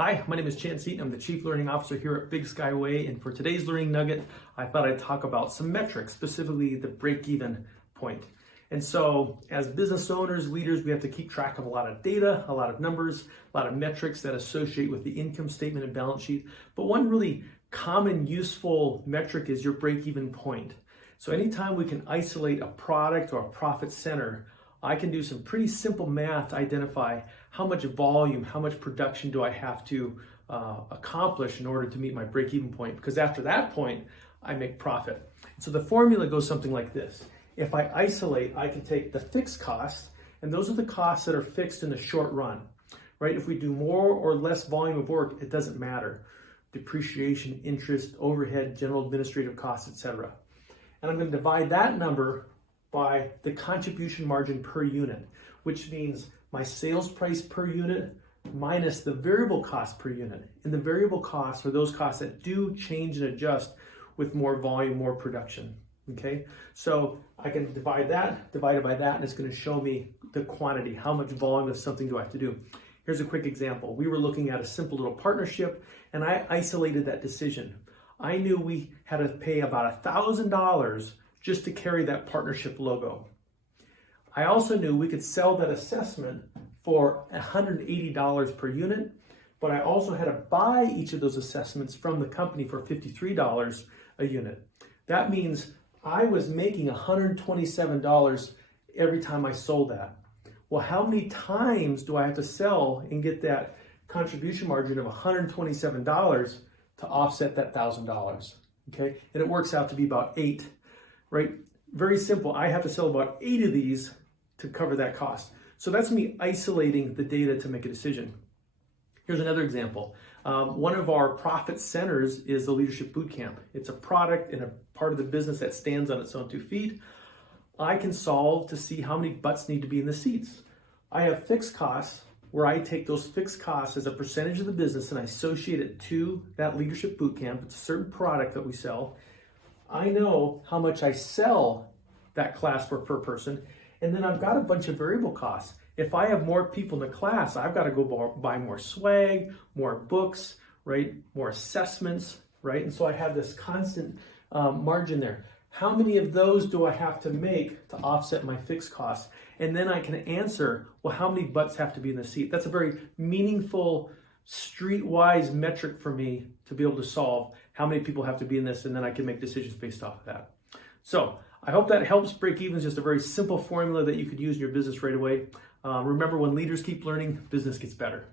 Hi, my name is Chance Eaton. I'm the Chief Learning Officer here at Big Skyway, and for today's Learning Nugget, I thought I'd talk about some metrics, specifically the break-even point. And so, as business owners, leaders, we have to keep track of a lot of data, a lot of numbers, a lot of metrics that associate with the income statement and balance sheet. But one really common, useful metric is your break-even point. So anytime we can isolate a product or a profit center, I can do some pretty simple math to identify how much volume, how much production do I have to accomplish in order to meet my break-even point, because after that point, I make profit. So the formula goes something like this. If I isolate, I can take the fixed costs, and those are the costs that are fixed in the short run, right? If we do more or less volume of work, it doesn't matter. Depreciation, interest, overhead, general administrative costs, etc. And I'm going to divide that number by the contribution margin per unit, which means my sales price per unit minus the variable cost per unit. And the variable costs are those costs that do change and adjust with more volume, more production. Okay, so I can divide that, divided by that, and it's going to show me the quantity, how much volume of something do I have to do. Here's a quick example. We were looking at a simple little partnership, and I isolated that decision. I knew we had to pay about $1,000 just to carry that partnership logo. I also knew we could sell that assessment for $180 per unit, but I also had to buy each of those assessments from the company for $53 a unit. That means I was making $127 every time I sold that. Well, how many times do I have to sell and get that contribution margin of $127 to offset that $1,000? Okay, and it works out to be about 8. Right? Very simple. I have to sell about 8 of these to cover that cost. So that's me isolating the data to make a decision. Here's another example. One of our profit centers is the Leadership Bootcamp. It's a product and a part of the business that stands on its own 2 feet. I can solve to see how many butts need to be in the seats. I have fixed costs where I take those fixed costs as a percentage of the business and I associate it to that Leadership Bootcamp. It's a certain product that we sell. I know how much I sell that class for per person, and then I've got a bunch of variable costs. If I have more people in the class, I've got to go buy more swag, more books, right? More assessments, right? And so I have this constant margin there. How many of those do I have to make to offset my fixed costs? And then I can answer, well, how many butts have to be in the seat? That's a very meaningful, streetwise metric for me to be able to solve how many people have to be in this, and then I can make decisions based off of that. So I hope that helps. Break even is just a very simple formula that you could use in your business right away. Remember, when leaders keep learning, business gets better.